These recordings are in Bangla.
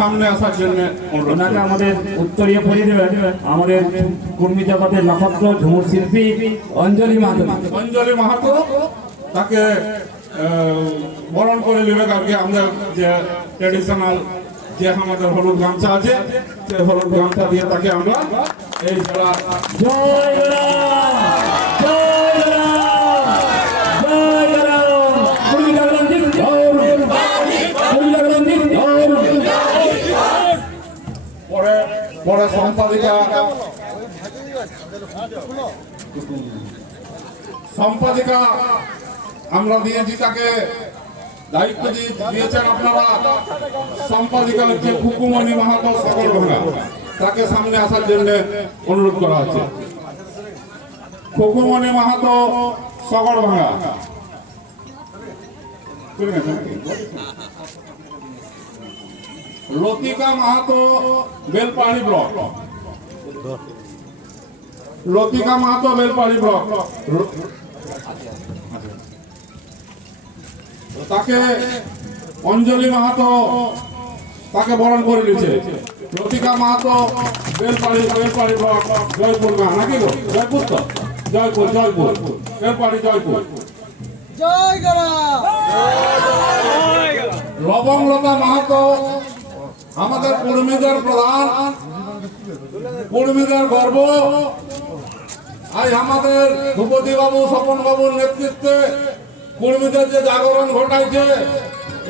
সামনে আসার জন্য ওনাকে আমাদের উত্তরীয় পরিয়ে দেবেন আমাদের কর্মী জগতের নক্ষত্র ঝুমুর শিল্পী অঞ্জলি মাহাতো। অঞ্জলি মাহাতো তাকে বরণ করে নেবে কালকে আমাদের যে ট্রেডিশনাল যে আমাদের হলুদ গামছা আছে সেই হলুদ গামছা দিয়ে তাকে আমরা এই জেলা জয় পরে সম্পাদিকা আমরা দিয়েছি তাকে দায়িত্ব দিয়েছেন আপনারা। সম্পাদিকা হচ্ছে খুকুমণি মাহাতো সকলভাঙ্গা, তাকে সামনে আসার জন্য অনুরোধ করা হচ্ছে। খুকুমণি মাহাতো সকলভাঙ্গা, লতিকা মাহাতো বেলপাহাড়ি ব্লক, লতিকা মাহাতো বেলপাহাড়ি ব্লক, তাকে অঞ্জলি মাহাতো তাকে বরণ করে নিয়েছে। লতিকা মাহাতো বেলপাহাড়ি ব্লক, জয়পুর গাঁ নাকি গো? জয়পুর তো জয়পুর বেলপাহাড়ি জয়পুর। লবংলতা মাহাতো আমাদের কর্মীদের প্রধান, কর্মীদের গর্ব। আজ আমাদের ভূপতি বাবু স্বপন বাবুর নেতৃত্বে কর্মীদের যে জাগরণ ঘটাইছে,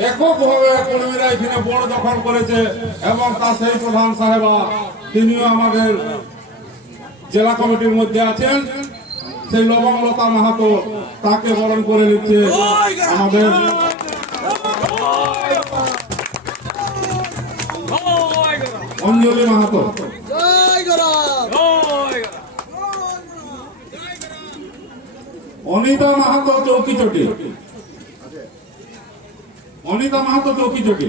এককভাবে কর্মীরা এখানে বড় দখল করেছে এবং তার সেই প্রধান সাহেবা তিনিও আমাদের জেলা কমিটির মধ্যে আছেন। সেই লবংলতা মাহাতো তাকে বরণ করে নিচ্ছে আমাদের অঞ্জলি মাহাতো। অনিতা মাহাতো চৌকিচটি, অনিতা মাহাতো চৌকিচটি।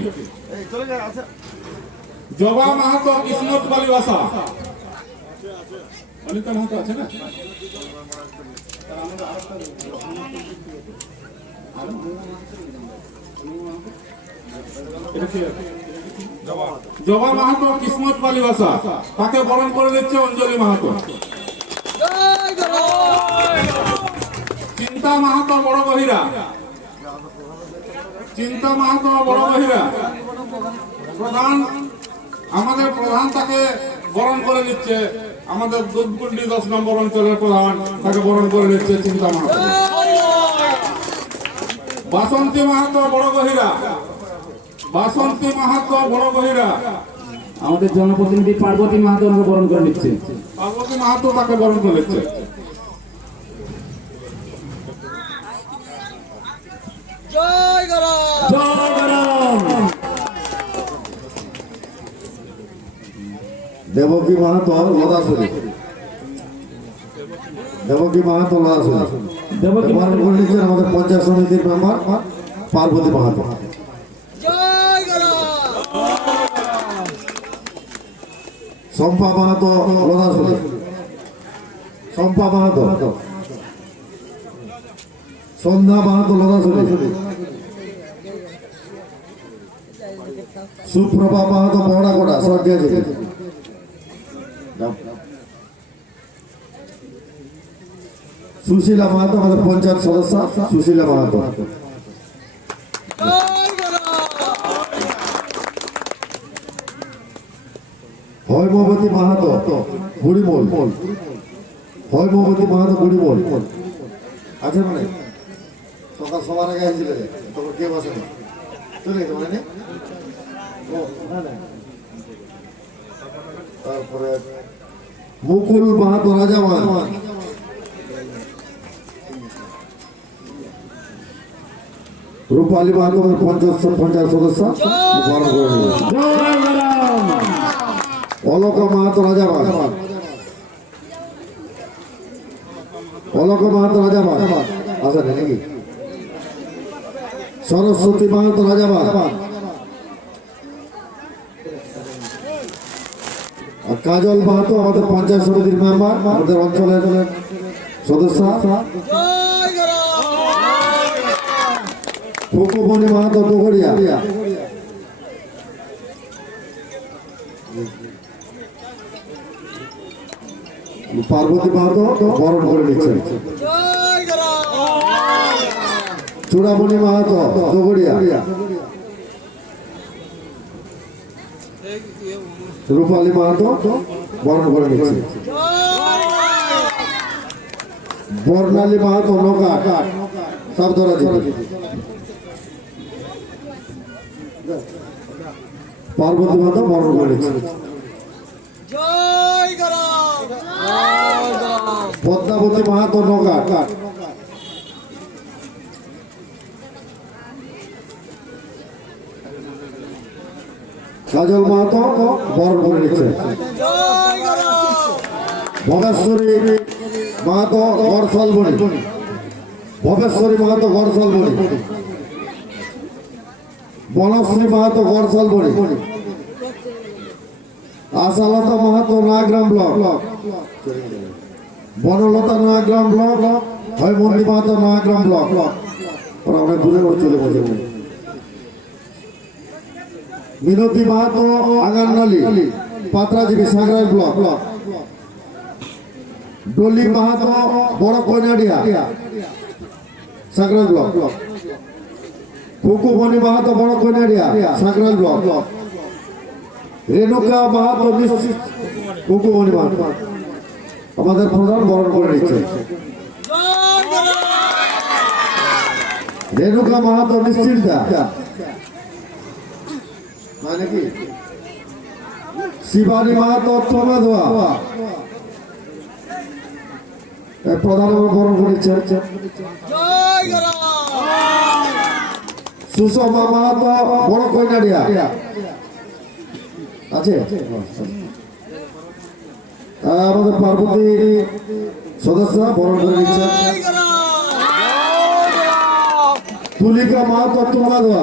জবা মাহাতো কিসমত বালিবাসা। অনিতা মাহাতো আছে না? জবা মাহাতো কিসমত বালিবাসা, তাকে বরণ করে দিচ্ছে অঞ্জলি মাহাতো। চিন্তা মাহাতো বড় গহিরা, চিন্তা মাহাতো বড় গহিরা প্রধান, আমাদের প্রধান তাকে বরণ করে নিচ্ছে। আমাদের দুধকুন্ডি 10 নম্বর অঞ্চলের প্রধান তাকে বরণ করে নিচ্ছে চিন্তা মাহাতো। বাসন্তী মাহাতো বড় গহিরা, বাসন্তী মাহাতো বড় গহিরা আমাদের জনপ্রতিনিধি পার্বতী মাহাতো বরণ করে নিচ্ছে। পার্বতী মাহাতো তাকে বরণ করে নিচ্ছে। দেবকী মাহাতো লদাসুরি, দেবকী মাহাতো লদাসুরি বরণ করে নিচ্ছেন আমাদের পঞ্চায়েত সমিতির মেম্বার পার্বতী মাহাতো। শম্পা মাহাতো লদাসুরি, শম্পা মাহাতো, সন্ধ্যা মাহাতো লদাসুরি, সুপ্রভা মাহাতো মহড়াকোটা সরকার। সুশীলা মাহাতো আমাদের পঞ্চায়েত সদস্য সুশীলা মাহাতো। হৈমবতী মাহাতো বুড়িমোল, হৈমবতী মাহাতো বুড়িমোল আছে মানে সকাল সবার আগে আসছিল তখন কেউ আসেনি, চলে গেছে মানে। তারপরে মুকুল মাহাতো রাজামান, রূপালী মাহাতো পঞ্চায়েত সদস্য বরণ করে নেবে। অলক মাহাতো রাজাবাগ, অলক মাহাতো রাজাবাগ আসেন নাকি? সরস্বতী মাহাতো রাজাবাগ, কাজল মাহাতো আমাদের পঞ্চায়েত সমিতির মেম্বার, আমাদের অঞ্চলের সদস্য। ফুকুমণি মাহাতো ডুগরিয়া, পার্বতী মাহাতো বরণ করে নিচ্ছেন। চূড়ামণি মাহাতো ডুগরিয়া, রূপালী মাহাতো বরণ করে নিচ্ছে। বর্ণালী মাহাতো নৌকা সব ধরা যাবে। পার্বতী মাহাতো বরণ করে নিচ্ছে। পদ্মাবতী মাহাতো নৌকা, কাজল মাহাতো বরণ করে নিচ্ছে। Bhabeshwari Mahato Garhsalboni, Bhabeshwari Mahato Garhsalboni, Banashree Mahato Garhsalboni, Ashalata Mahato Nayagram block, Banalata Nayagram block, Haimanti Mahato Nayagram block. ওরা অনেক দূরে চলে গেছে। মিনতি মাহাতো আগাননালি, পাত্রাজীবী সাগরাইল ব্লক, ডলি মাহাতো বড় কইনাডিয়া সাগরাইল ব্লক, ফুকুমণি মাহাতো বড় কইনাডিয়া সাগরাইল ব্লক, রেণুকা মাহাতো ফুকুমণি মাহাতো আমাদের প্রধান বরণ করে নিচ্ছে। রেণুকা মাহাতো নিশ্চিন্তা মানে কি, শিবানী মাহাতো থমাধোয়া প্রধান বরণ করেছে। সুষমা মাহাতো বড় কইনাডিয়া আছে। আমাদের পার্বতী সদস্য বরণ করে নিচ্ছে। তুলিকা মাহাতো থমাধোয়া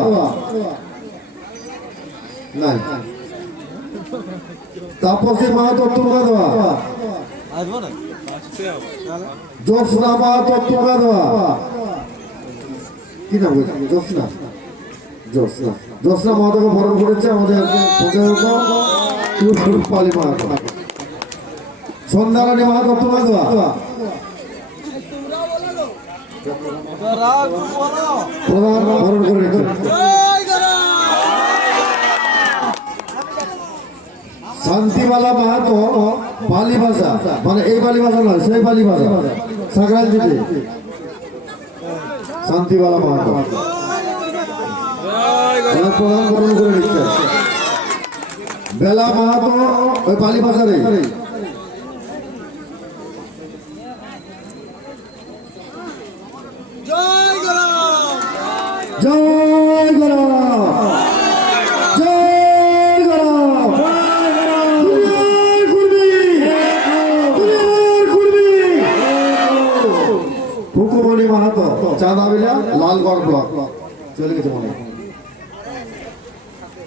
নাই। তাপসী মাহাতো থমাধোয়া, জ্যোৎস্না মাহাতো থমাধোয়া, কি নাম বলছি জ্যোৎস্না, জ্যোৎস্না জ্যোৎস্না মাহাতোকে বরণ করেছে আমাদের রূপালী মাহাতো। সন্ধ্যারানী মাহাতো থমাধোয়া, প্রধান বরণ করে নিচ্ছে। শান্তিবালা মাহাতো পালি ভাষা মানে এই পালি ভাষা নয় সেই পালি ভাষা সাগরাইল জিপি, শান্তিবালা মাহাতো প্রধান বরণ করে নিচ্ছে। বেলা মাহাতো ওই পালি ভাষারই। জয় গুরু, জয় গুরু, ফুকুমণি মাহাতো চাঁদাবিলা লালগড় ব্লক চলে গেছে মনে।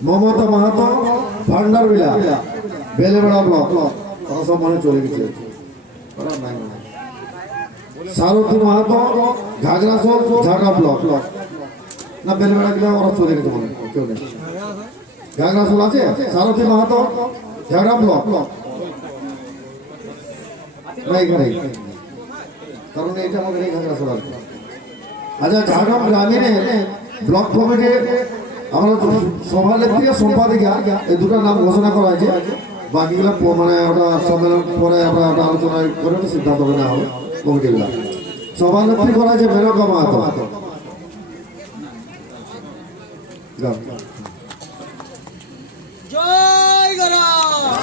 মমতা মাহাতো ভান্ডারবিলা বেলেবেড়া ব্লক সব মনে চলে গেছে। সারথী মাহাতো ঘাগরাসোল ঝাড়া ব্লক না বেলেবেড়া গেলে ওরা চলে গেছে মনে কেউ নেই। ঘাগরাসোল আছে। সারথী মাহাতো ঝাড়া ব্লক না এখানে, কারণ এটা আমাদের এই ঘাগরাসোল আছে। আচ্ছা ঝাড়গ্রাম গ্রামীণে ব্লক কমিটি আমরা সভানেত্রী সম্পাদিকা এই দুটো নাম ঘোষণা করা হয়েছে। বাকিগুলো মানে ওটা সম্মেলন পরে আমরা ওটা আলোচনা করে সিদ্ধান্ত নেওয়া হবে। কমিটিগুলো সভানেত্রী করা হয়েছে মেনকা মাহাতো,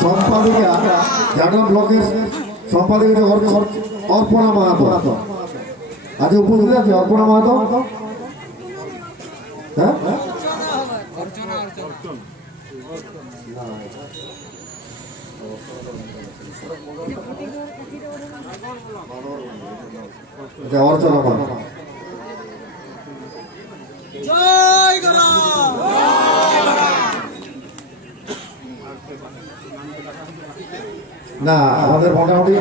সম্পাদিকা ঝাড়গ্রাম ব্লকের সম্পাদিকা অর্পণা মাহাতো আচ্ছা উপস্থিত আছে। অর্পণা মাহাতো হ্যাঁ অর্চনা মাহাতো। না আমাদের মোটামুটি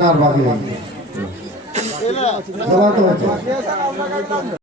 না বাকি নেই।